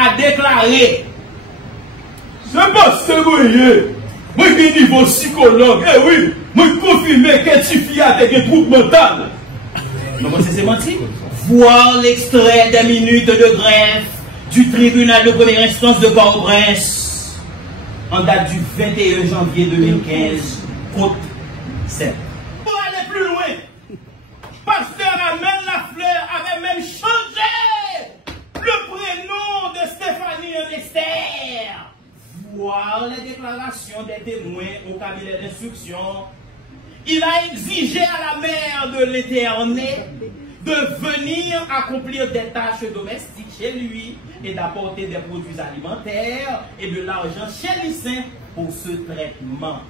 a déclaré. C'est pas ce moyen. Moi qui niveau psychologue, eh oui, moi confirmé que tu fille avec un trouble mental. Comment c'est menti? Voir l'extrait des minutes de greffe du tribunal de première instance de Port-au-Prince en date du 21 janvier 2015, compte 7. Pour aller plus loin, Pasteur Amel Lafleur avait même changé le prénom de Stéphanie en Esther. Voir les déclarations des témoins au cabinet d'instruction, il a exigé à la mère de l'éternel de venir accomplir des tâches domestiques chez lui et d'apporter des produits alimentaires et de l'argent chez Lycée pour ce traitement.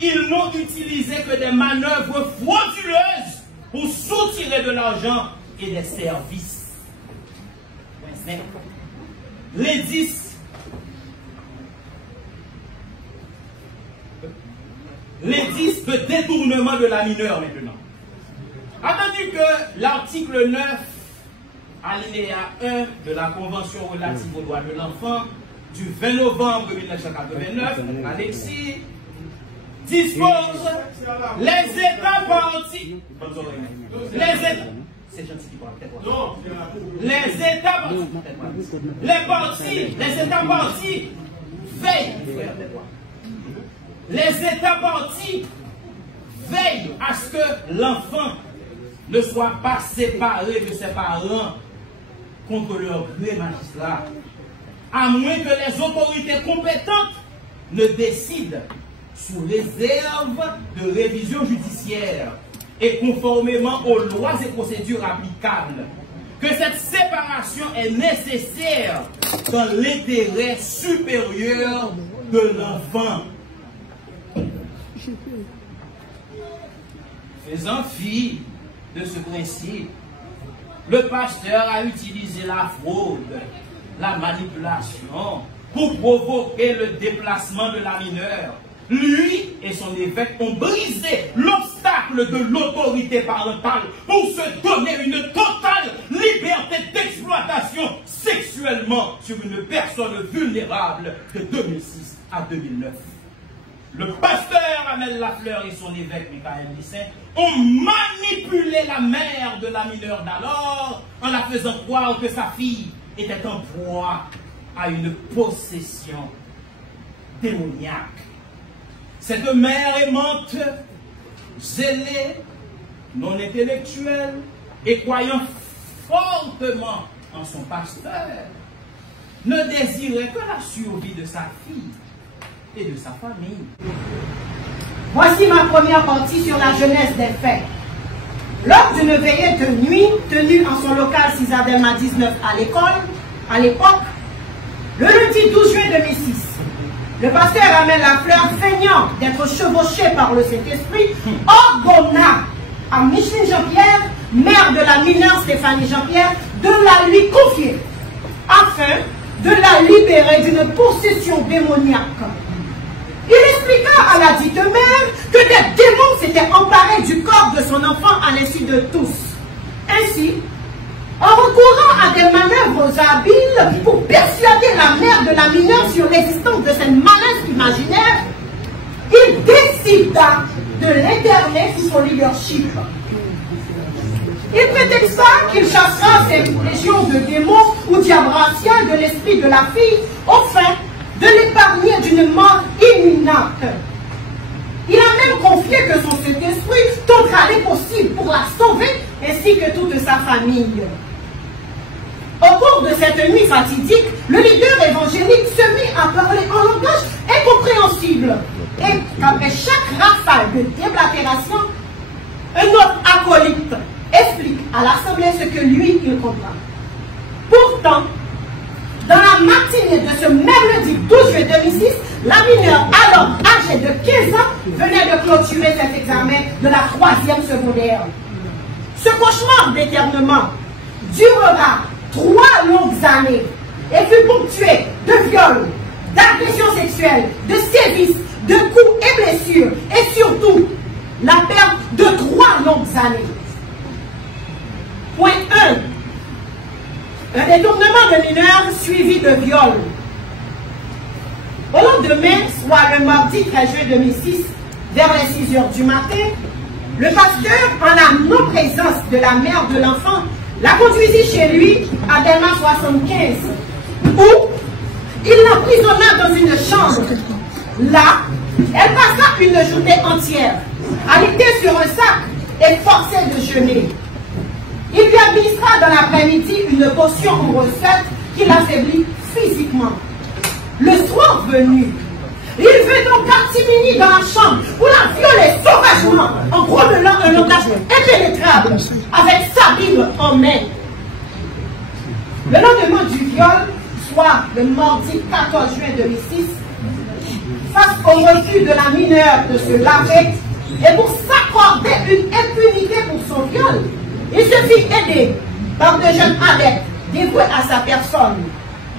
Ils n'ont utilisé que des manœuvres frauduleuses pour soutirer de l'argent et des services. L'indice de détournement de la mineure maintenant. Attendu que l'article 9, alinéa 1 de la Convention relative aux droits de l'enfant du 20 novembre 1989, Alexis, dispose les États partis. C'est gentil qui parle, peut-être. Les États partis veillent. Les États partis veillent à ce que l'enfant ne soit pas séparé de ses parents contre leur gré magistrat, à moins que les autorités compétentes ne décident sous réserve de révision judiciaire et conformément aux lois et procédures applicables que cette séparation est nécessaire dans l'intérêt supérieur de l'enfant. Faisant fi de ce principe, le pasteur a utilisé la fraude, la manipulation pour provoquer le déplacement de la mineure. Lui et son évêque ont brisé l'obstacle de l'autorité parentale pour se donner une totale liberté d'exploitation sexuellement sur une personne vulnérable de 2006 à 2009. Le pasteur Amel Lafleur et son évêque Michael Lissin ont manipulé la mère de la mineure d'alors en la faisant croire que sa fille était en proie à une possession démoniaque. Cette mère aimante, zélée, non intellectuelle et croyant fortement en son pasteur, ne désirait que la survie de sa fille et de sa famille. Voici ma première partie sur la jeunesse des faits. Lors d'une veillée de nuit tenue en son local Cisadelma 19 à l'époque, le lundi 12 juin 2006, le pasteur Amel Lafleur, feignant d'être chevauché par le Saint-Esprit, ordonna à Micheline Jean-Pierre, mère de la mineure Stéphanie Jean-Pierre, de la lui confier, afin de la libérer d'une possession démoniaque. Il expliqua à la dite mère que des démons s'étaient emparés du corps de son enfant à l'insu de tous. Ainsi, en recourant à des manœuvres habiles pour persuader la mère de la mineure sur l'existence de cette malaise imaginaire, il décida de l'interner sous son leadership. Il prétexta qu'il chassera ces légions de démons ou diabratiens de l'esprit de la fille au fin de l'épargner d'une mort imminente. Il a même confié que son Saint-Esprit tentera les possibles pour la sauver ainsi que toute sa famille. Au cours de cette nuit fatidique, le leader évangélique se mit à parler en langage incompréhensible et qu'après chaque rafale de déblatération, un autre acolyte explique à l'Assemblée ce que lui, il comprend. Pourtant, dans la matinée de ce même lundi 12 juillet 2006, la mineure, alors âgée de 15 ans, venait de clôturer cet examen de la 3e secondaire. Ce cauchemar d'éternement durera 3 longues années et fut ponctué de viols, d'agressions sexuelles, de sévices, de coups et blessures et surtout la perte de 3 longues années. Point 1. Un détournement de mineur suivi de viol. Au lendemain, soit le mardi 13 juin 2006, vers les 6 heures du matin, le pasteur, en la non-présence de la mère de l'enfant, la conduisit chez lui à Delma 75, où il l'emprisonna dans une chambre. Là, elle passa une journée entière, alitée sur un sac et forcée de jeûner. Il lui administra dans l'après-midi une potion en recette qui l'affaiblit physiquement. Le soir venu, il veut donc Catimini dans la chambre pour la violer sauvagement en grommelant un langage impénétrable avec sa Bible en main. Le lendemain du viol, soit le mardi 14 juin 2006, face au refus de la mineure de se laver et pour s'accorder une impunité pour son viol, il se fit aider par de jeunes adeptes dévoués à sa personne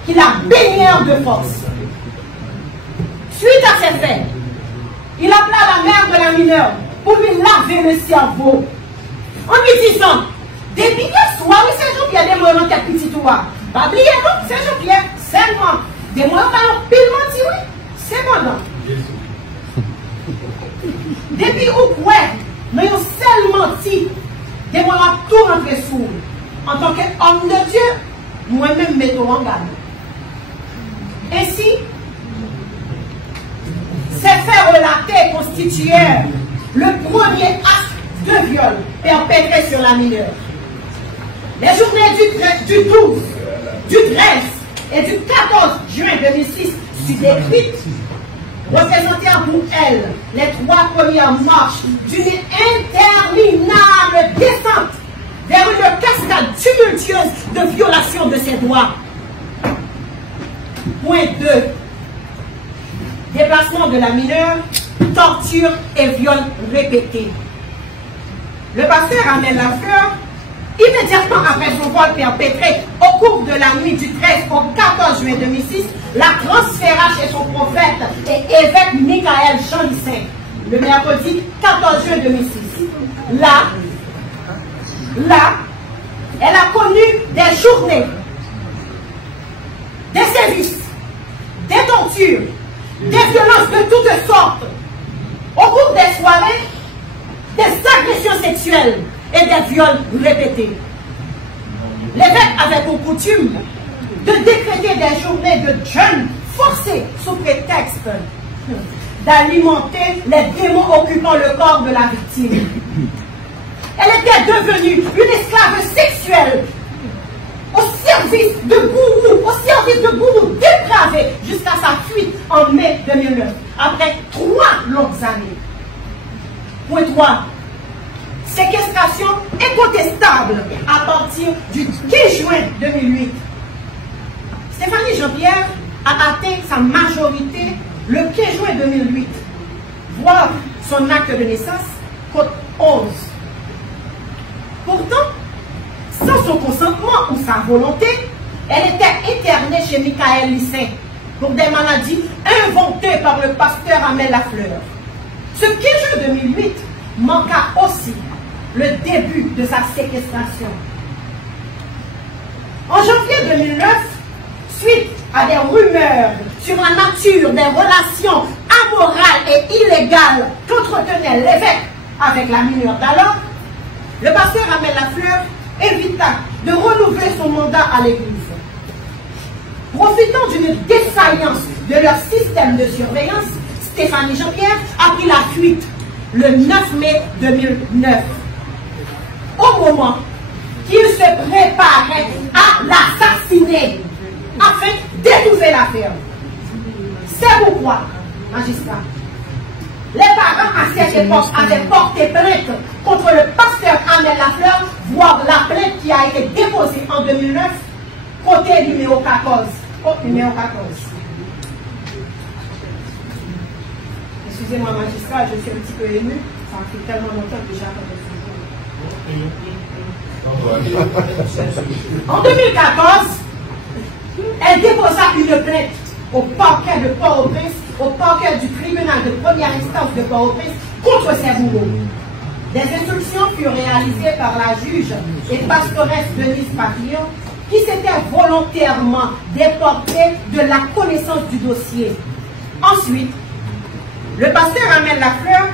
qui la baignèrent de force. Suite à ces faits, il appela la mère de la mineure pour lui laver le cerveau en lui disant: depuis hier soir, c'est Jean-Pierre des mots dans ta petite toi. Pas oublier, non, c'est Jean-Pierre, c'est moi. Des mots dans pile menti, oui, c'est moi, non. Depuis où, ouais, mais on seul menti. Des mots à tout rentrer sous. En tant qu'homme de Dieu, moi-même mettons en garde. Ainsi, ces faits relatés constituèrent le premier acte de viol perpétré sur la mineure. Les journées du 12, du 13 et du 14 juin 2006 sont décrites, représentèrent pour elle les 3 premières marches d'une interminable descente vers une cascade tumultueuse de violation de ses droits. Point 2. Déplacement de la mineure, torture et viol répétés. Le pasteur Amel Lafleur, immédiatement après son vol perpétré au cours de la nuit du 13 au 14 juin 2006, la transféra chez son prophète et évêque Michael Jean Lissin, le mercredi 14 juin 2006. Là, elle a connu des journées, des sévices, des tortures, des violences de toutes sortes, au cours des soirées, des agressions sexuelles et des viols répétés. L'évêque avait pour coutume de décréter des journées de jeûne forcés sous prétexte d'alimenter les démons occupant le corps de la victime. Elle était devenue une esclave sexuelle au service de gourous dépravés jusqu'à sa fuite en mai 2009, après 3 longues années. Point 3. Séquestration incontestable à partir du 15 juin 2008. Stéphanie Jean-Pierre a atteint sa majorité le 15 juin 2008, voire son acte de naissance, code 11. Pourtant, sans son consentement ou sa volonté, elle était internée chez Michael Lissin pour des maladies inventées par le pasteur Amel Lafleur. Ce 15 juin 2008 manqua aussi le début de sa séquestration. En janvier 2009, suite à des rumeurs sur la nature des relations amorales et illégales qu'entretenait l'évêque avec la mineure d'alors, le pasteur Amel Lafleur évita de renouveler son mandat à l'église. Profitant d'une défaillance de leur système de surveillance, Stéphanie Jean-Pierre a pris la fuite le 9 mai 2009. Au moment qu'il se préparait à l'assassiner afin d'étouffer l'affaire. C'est pourquoi, magistrat, les parents à cette époque avaient porté plainte contre le pasteur Amel Lafleur, voire la plainte qui a été déposée en 2009, côté numéro 14. Numéro 14. Excusez-moi, magistrat, je suis un petit peu ému. Ça fait tellement longtemps que j'attendais ce jour. En 2014, elle déposa une plainte au parquet de Port-au-Prince, au parquet du tribunal de première instance de Port-au-Prince contre ses bourreaux. Des instructions furent réalisées par la juge et pastoresse Denise Papillon, qui s'était volontairement déporté de la connaissance du dossier. Ensuite, le pasteur Amel Lafleur,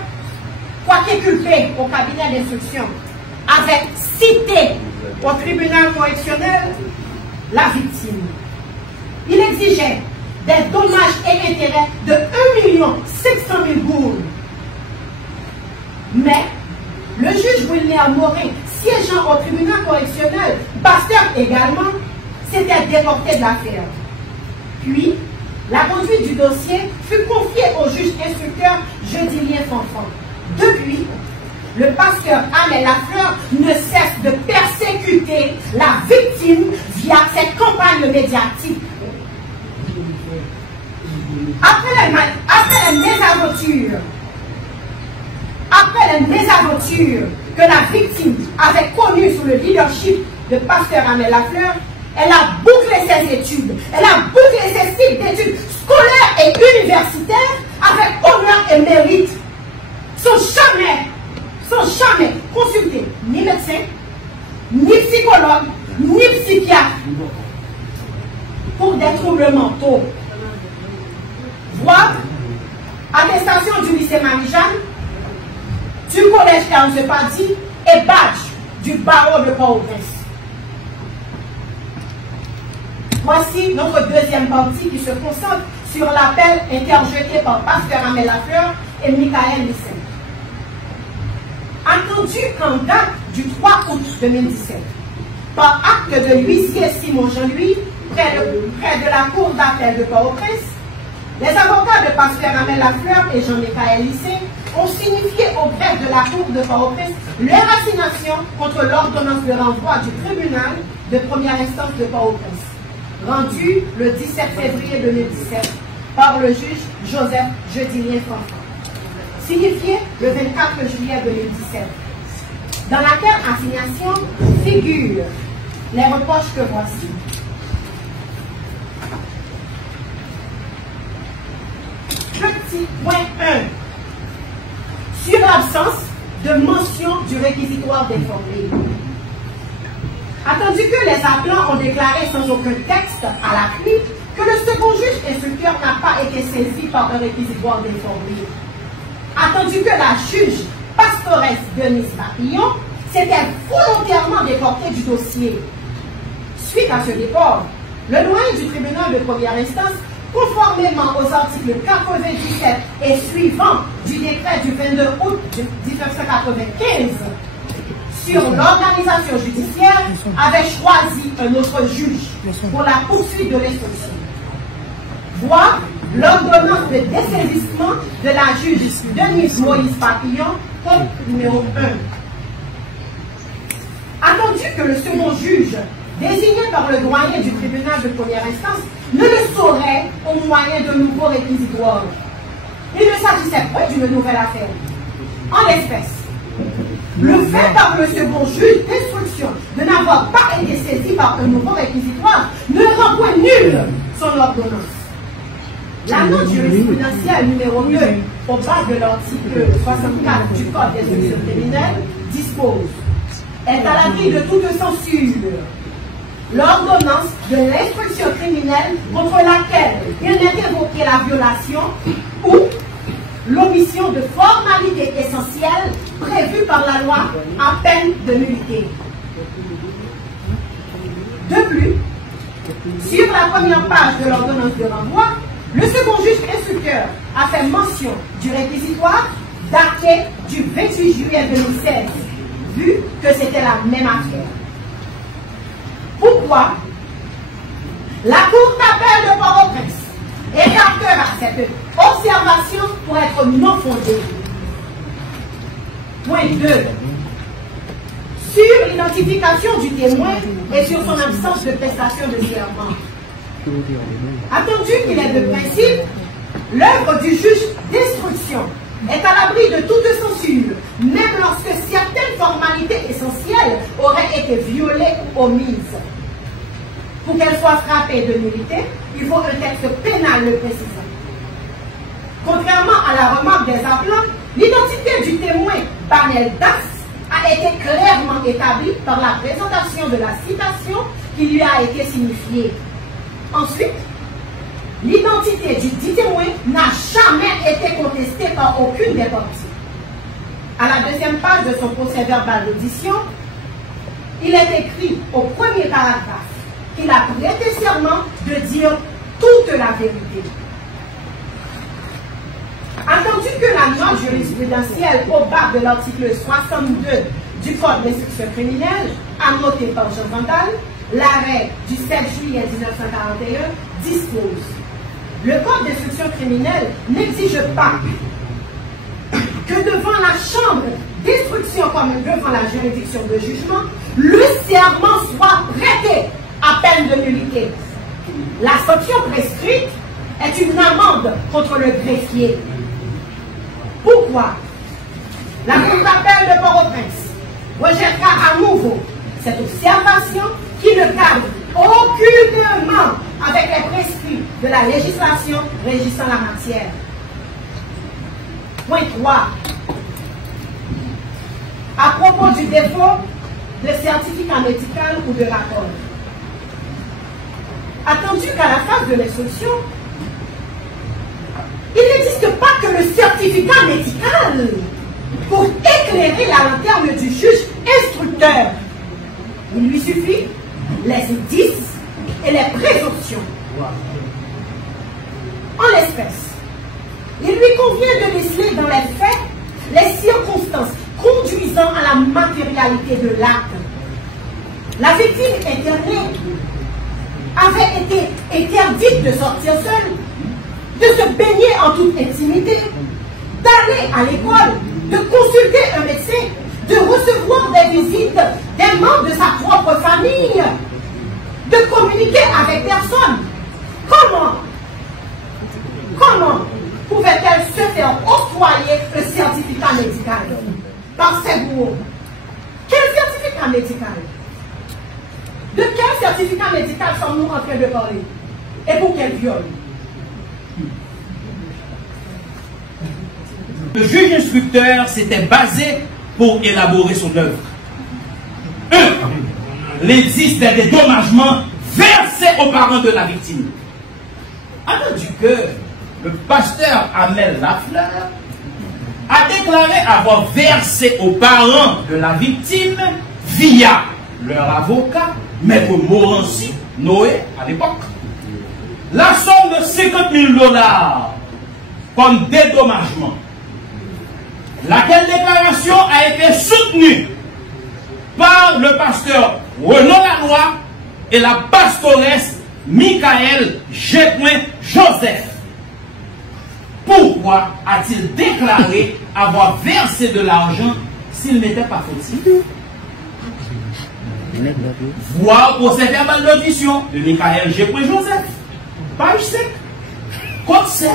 quoique culpé au cabinet d'instruction, avait cité au tribunal correctionnel la victime. Il exigeait des dommages et intérêts de 1 500 000 goules. Mais le juge William Morin, siégeant au tribunal correctionnel, pasteur également, s'était déporté de l'affaire. Puis, la conduite du dossier fut confiée au juge instructeur Jedilien Fanfan. Depuis, le pasteur Amel Lafleur ne cesse de persécuter la victime via cette campagne médiatique. Après les mésaventures que la victime avait connues sous le leadership de pasteur Amel Lafleur, elle a bouclé ses études, elle a bouclé ses cycles d'études scolaires et universitaires avec honneur et mérite, sans jamais consulter ni médecin, ni psychologue, ni psychiatre pour des troubles mentaux. Voire attestation du lycée Marie-Jeanne, du collège Carl Sepadi et badge du barreau de Port-au-Prince. Voici notre deuxième partie qui se concentre sur l'appel interjeté par pasteur Amel Lafleur et Michael Lissem. Entendu qu'en date du 3 août 2017, par acte de l'huissier Simon Jean-Louis, près de la cour d'appel de Port-au-Prince, les avocats de pasteur Amel Lafleur et Jean-Michael Lissem ont signifié au greffe de la cour de Port-au-Prince leur assignation contre l'ordonnance de renvoi du tribunal de première instance de Port-au-Prince, rendue le 17 février 2017 par le juge Joseph Jedilien Fanfan, signifié le 24 juillet 2017, dans laquelle assignation figurent les reproches que voici. Petit point 1. Sur l'absence de mention du réquisitoire d'informer. Attendu que les appelants ont déclaré sans aucun texte à l'appui que le second juge instructeur n'a pas été saisi par un réquisitoire d'informer. Attendu que la juge pastoresse Denise Papillon s'était volontairement déportée du dossier. Suite à ce déport, le doyen du tribunal de première instance, conformément aux articles 97 et suivants du décret du 22 août 1995 sur l'organisation judiciaire, avait choisi un autre juge pour la poursuite de l'instruction. Voir l'ordonnance de dessaisissement de la juge Denise Moïse Papillon, code numéro 1. Attendu que le second juge, désigné par le doyen du tribunal de première instance, ne le saurait au moyen de nouveaux réquisitoires. Il ne s'agissait pas d'une nouvelle affaire. En l'espèce, le fait par le second juge d'instruction de n'avoir pas été saisi par un nouveau réquisitoire ne rend point nulle son ordonnance. La note jurisprudentielle numéro 2 au bas de l'article 64 du Code des instructions criminelles dispose: est à l'abri de toute censure l'ordonnance de l'instruction criminelle contre laquelle il n'est évoqué la violation ou l'omission de formalités essentielles prévues par la loi à peine de nullité. De plus, sur la première page de l'ordonnance de renvoi, le second juge instructeur a fait mention du réquisitoire daté du 28 juillet 2016, vu que c'était la même affaire. Pourquoi la Cour d'appel de Port-au-Prince écartera cette observation pour être non fondée? Point 2. Sur l'identification du témoin et sur son absence de prestation de serment. Attendu qu'il est de principe, l'œuvre du juge d'instruction est à l'abri de toute censure, même lorsque certaines formalités essentielles auraient été violées ou omises. Pour qu'elle soit frappée de nullité, il faut un texte pénal le précisant. Contrairement à la remarque des appelants, l'identité du témoin Banel Das a été clairement établi par la présentation de la citation qui lui a été signifiée. Ensuite, l'identité du dit témoin n'a jamais été contestée par aucune des parties. À la deuxième page de son procès-verbal d'audition, il est écrit au premier paragraphe qu'il a prêté serment de dire toute la vérité. Attendu que la note jurisprudentielle au bas de l'article 62 du Code d'instruction criminelle, annoté par Jean Vandal, l'arrêt du 7 juillet 1941 dispose: le Code d'instruction criminelle n'exige pas que devant la chambre d'instruction comme devant la juridiction de jugement, le serment soit prêté à peine de nullité. La sanction prescrite est une amende contre le greffier. Pourquoi? La Cour d'appel de Port-au-Prince rejettera à nouveau cette observation qui ne cadre aucunement avec les prescrits de la législation régissant la matière. Point 3. À propos du défaut de certificat médical ou de l'accord. Attendu qu'à la phase de l'instruction, il n'existe pas que le certificat médical pour éclairer la lanterne du juge instructeur. Il lui suffit les indices et les présomptions. En l'espèce, il lui convient de déceler dans les faits les circonstances conduisant à la matérialité de l'acte. La victime internée avait été interdite de sortir seule, de se baigner en toute intimité, d'aller à l'école, de consulter un médecin, de recevoir des visites des membres de sa propre famille, de communiquer avec personne. Comment pouvait-elle se faire octroyer le certificat médical par ses bourreaux? Quel certificat médical? De quel certificat médical sommes-nous en train de parler? Et pour quel viol? Le juge instructeur s'était basé pour élaborer son œuvre. 1. L'indice des dédommagements versés aux parents de la victime. Attendu que le pasteur Amel Lafleur a déclaré avoir versé aux parents de la victime via leur avocat, Maître Morancy, Noé à l'époque, la somme de $50 000 comme dédommagement. Laquelle déclaration a été soutenue par le pasteur Renaud Lanois et la pastoresse Michael G. Joseph. Pourquoi a-t-il déclaré avoir versé de l'argent s'il n'était pas fautif? Voir procès-verbal d'audition de Michael G. Joseph, page 5, code 16.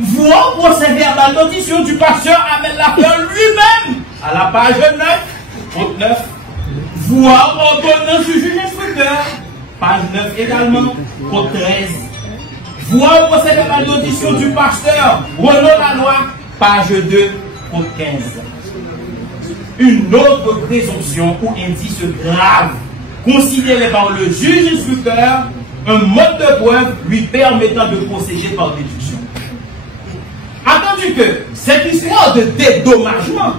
Voir procès-verbal d'audition du pasteur Amel Lafleur lui-même à la page 9, code 9. Voir ordonnance du juge instructeur, page 9 également, code 13. Voir procès-verbal d'audition du pasteur Renaud Lanois, page 2, code 15. Une autre présomption ou indice grave considéré par le juge instructeur, un mode de preuve lui permettant de procéder par déduction. Attendu que cette histoire de dédommagement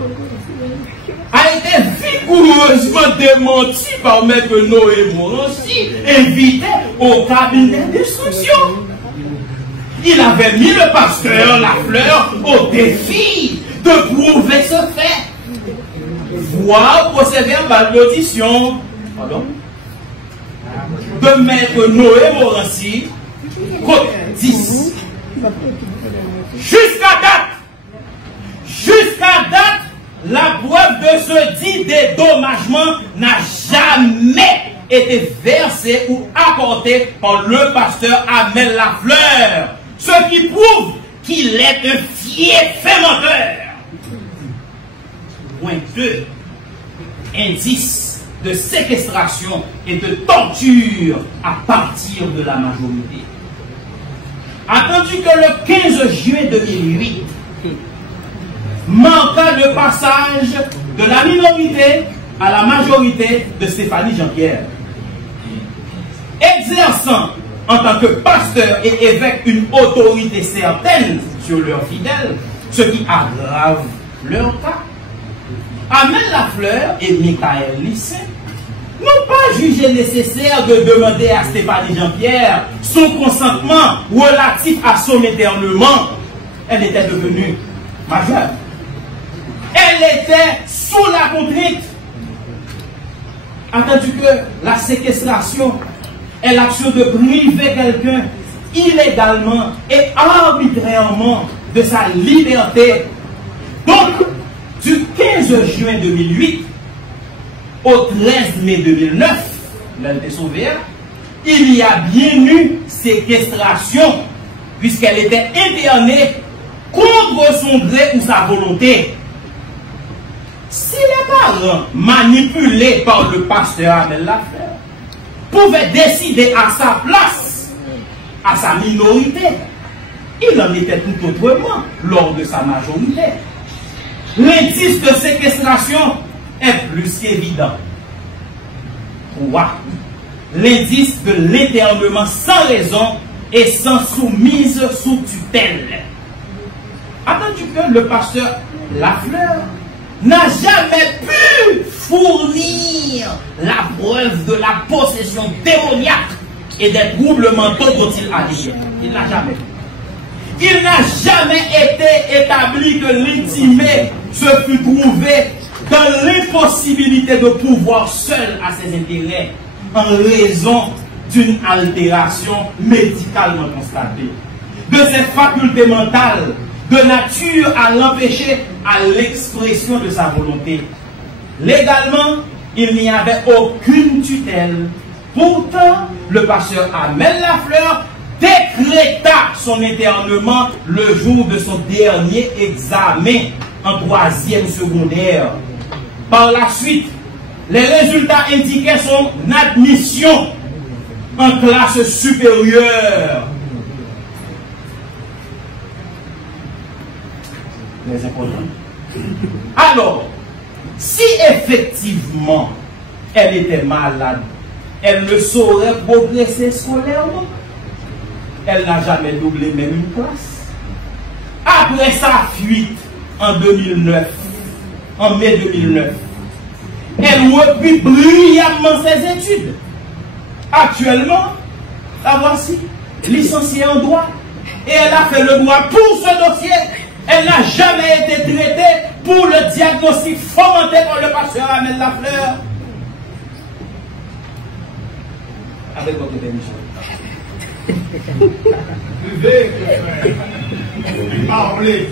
a été vigoureusement démentie par Maître Noé Morancy, invité au cabinet d'instruction. Il avait mis le pasteur Lafleur au défi de prouver ce fait. Voir procès-verbal d'audition de Maître Noé Morancy, code 10. Jusqu'à date, la preuve de ce dit dédommagement n'a jamais été versée ou apportée par le pasteur Amel Lafleur, ce qui prouve qu'il est un fief menteur. Point 2. Indice de séquestration et de torture à partir de la majorité. Attendu que le 15 juin 2008 manqua le passage de la minorité à la majorité de Stéphanie Jean-Pierre. Exerçant en tant que pasteur et évêque une autorité certaine sur leurs fidèles, ce qui aggrave leur cas. Amel Lafleur et Michael Lisset n'ont pas jugé nécessaire de demander à Stéphanie Jean-Pierre son consentement relatif à son éternement. Elle était devenue majeure. Elle était sous la contrainte. Attendu que la séquestration est l'action de priver quelqu'un illégalement et arbitrairement de sa liberté. Donc, du 15 juin 2008 au 13 mai 2009, elle était sauvée, il y a bien eu séquestration, puisqu'elle était internée contre son gré ou sa volonté. Si les parents manipulés par le pasteur Amel Lafleur pouvaient décider à sa place, à sa minorité, il en était tout autrement lors de sa majorité. L'indice de séquestration est plus qu'évident. 3. L'indice de l'éternement sans raison et sans soumise sous tutelle. Attendu que le pasteur Lafleur n'a jamais pu fournir la preuve de la possession démoniaque et des troubles mentaux dont il a dit. Il n'a jamais pu. Il n'a jamais été établi que l'intimé se fut trouvé dans l'impossibilité de pouvoir seul à ses intérêts en raison d'une altération médicalement constatée, de ses facultés mentales, de nature à l'empêcher à l'expression de sa volonté. Légalement, il n'y avait aucune tutelle. Pourtant, le pasteur Amel Lafleur décréta son internement le jour de son dernier examen en 3e secondaire. Par la suite, les résultats indiquaient son admission en classe supérieure. Les importants. Alors, si effectivement elle était malade, elle ne saurait progresser scolairement. Elle n'a jamais doublé même une classe. Après sa fuite en 2009, en mai 2009, elle reprit brillamment ses études. Actuellement, la voici, licenciée en droit, et elle a fait le droit pour ce dossier. Elle n'a jamais été traitée pour le diagnostic fomenté par le pasteur Amel Lafleur. Avec votre permission. Levez, parlez.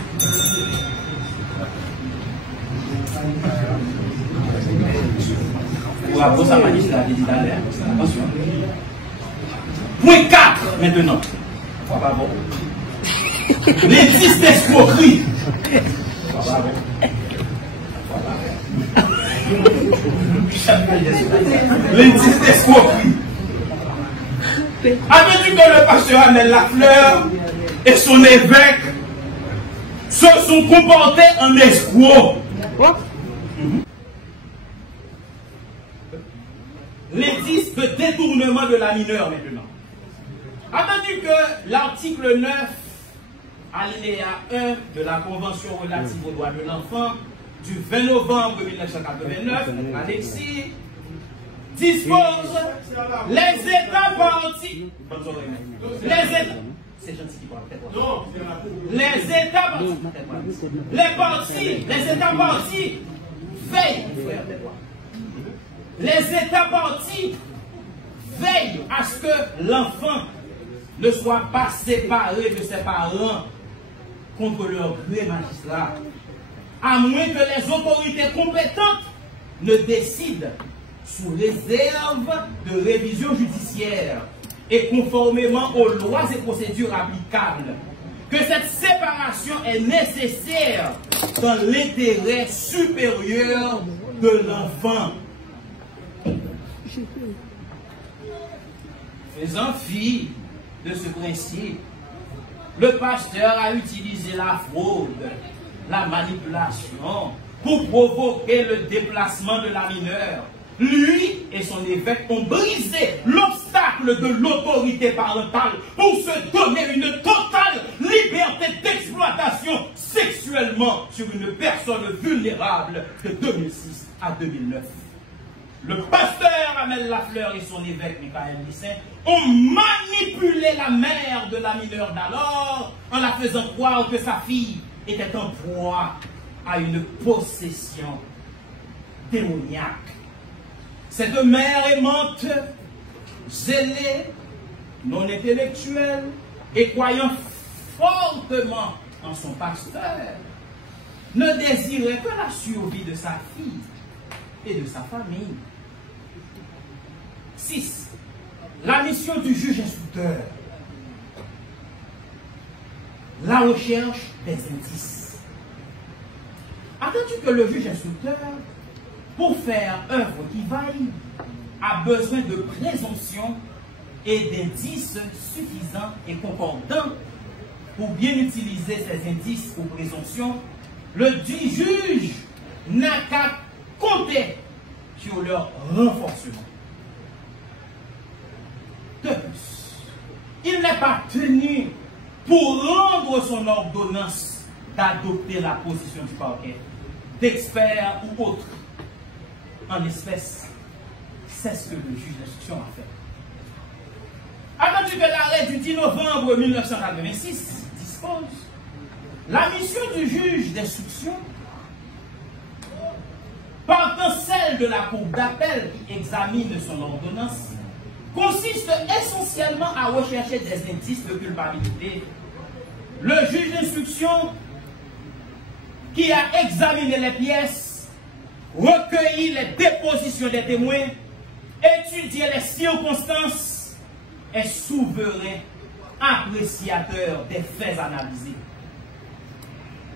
Pour avoir sa magistrat dit d'ailleurs. Attention. Point 4 maintenant. Bravo. L'indice d'escroquerie. Bravo. L'indice d'escroquerie. Avez-vous que le pasteur Amel Lafleur et son évêque se sont comportés en escrocs? L'indice de détournement de la mineure maintenant. Attendu que l'article 9, alinéa 1 de la Convention relative aux droits de l'enfant du 20 novembre 1989, annexé, dispose les États partis. C'est gentil qui parle. Les États partis. Les États partis veillent. Les États partis veillent à ce que l'enfant ne soit pas séparé de ses parents contre leur gré magistrat, à moins que les autorités compétentes ne décident sous réserve de révision judiciaire et conformément aux lois et procédures applicables, que cette séparation est nécessaire dans l'intérêt supérieur de l'enfant. Faisant fi de ce principe, le pasteur a utilisé la fraude, la manipulation pour provoquer le déplacement de la mineure. Lui et son évêque ont brisé l'obstacle de l'autorité parentale pour se donner une totale liberté d'exploitation sexuellement sur une personne vulnérable de 2006 à 2009. Le pasteur Amel Lafleur et son évêque Michael Lissin ont manipulé la mère de la mineure d'alors en la faisant croire que sa fille était en proie à une possession démoniaque. Cette mère aimante, zélée, non intellectuelle et croyant fortement en son pasteur, ne désirait que la survie de sa fille et de sa famille. 6. La mission du juge instructeur. La recherche des indices. Attends-tu que le juge instructeur, pour faire œuvre qui vaille, a besoin de présomption et d'indices suffisants et concordants pour bien utiliser ces indices ou présomptions, le dit juge n'a qu'à compter sur leur renforcement. De plus, il n'est pas tenu pour rendre son ordonnance d'adopter la position du parquet, d'expert ou autre. En espèce, c'est ce que le juge d'instruction a fait. Attendu que l'arrêt du 10 novembre 1986 dispose, la mission du juge d'instruction, partant celle de la cour d'appel qui examine son ordonnance, consiste essentiellement à rechercher des indices de culpabilité. Le juge d'instruction, qui a examiné les pièces, recueilli les dépositions des témoins, étudié les circonstances, est souverain appréciateur des faits analysés.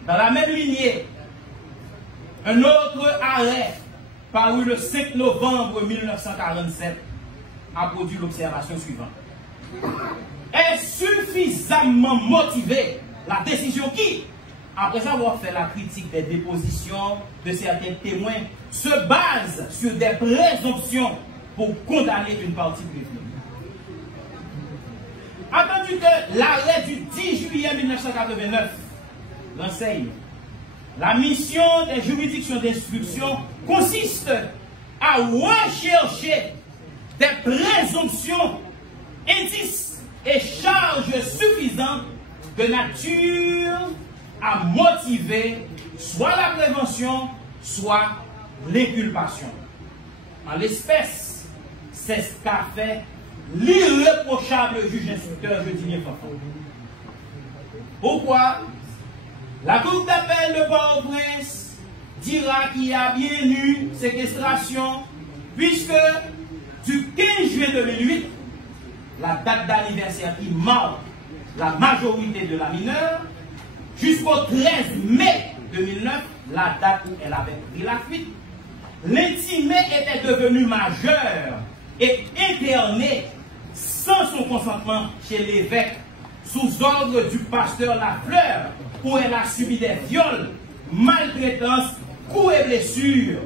Dans la même lignée, un autre arrêt paru le 5 novembre 1947 a produit l'observation suivante. Est suffisamment motivée la décision qui, après avoir fait la critique des dépositions de certains témoins, se base sur des présomptions pour condamner une partie prévenue. Attendu que l'arrêt du 10 juillet 1989 l'enseigne, la mission des juridictions d'instruction consiste à rechercher des présomptions, indices et charges suffisantes de nature à motiver soit la prévention, soit l'inculpation. En l'espèce, c'est ce qu'a fait l'irréprochable juge instructeur Jodimien Fanfan. Pourquoi? La cour d'appel de Port-au-Prince dira qu'il y a bien eu séquestration, puisque du 15 juillet 2008, la date d'anniversaire qui marque la majorité de la mineure, jusqu'au 13 mai 2009, la date où elle avait pris la fuite, l'intimé était devenu majeur et interné sans son consentement chez l'évêque, sous ordre du pasteur Lafleur, où elle a subi des viols, maltraitances, coups et blessures.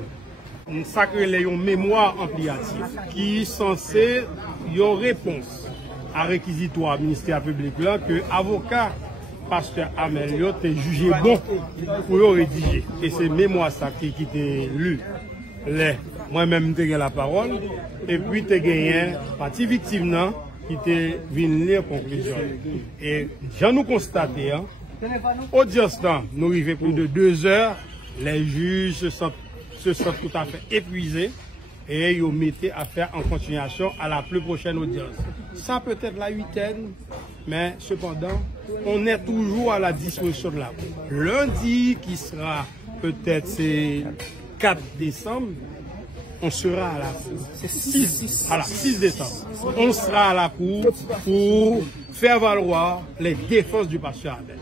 Une sacrée mémoire ampliative qui est censée y avoir réponse à réquisitoire ministère public là que avocat pasteur Amelio a jugé bon pour rédiger. Et c'est mémoire ça qui était lu. Moi-même j'ai la parole et puis j'ai gagné partie victime qui était venu lire conclusion. Et j'en nous constaté, audience nous arrivons plus de 2 heures, les juges se sentent tout à fait épuisés et ils mettent à faire en continuation à la plus prochaine audience. Ça peut être la 8e, mais cependant, on est toujours à la disposition de la cour. Lundi, qui sera peut-être 4 décembre, on sera à la cour. C'est 6 décembre. On sera à la cour pour faire valoir les défenses du pasteur Abel.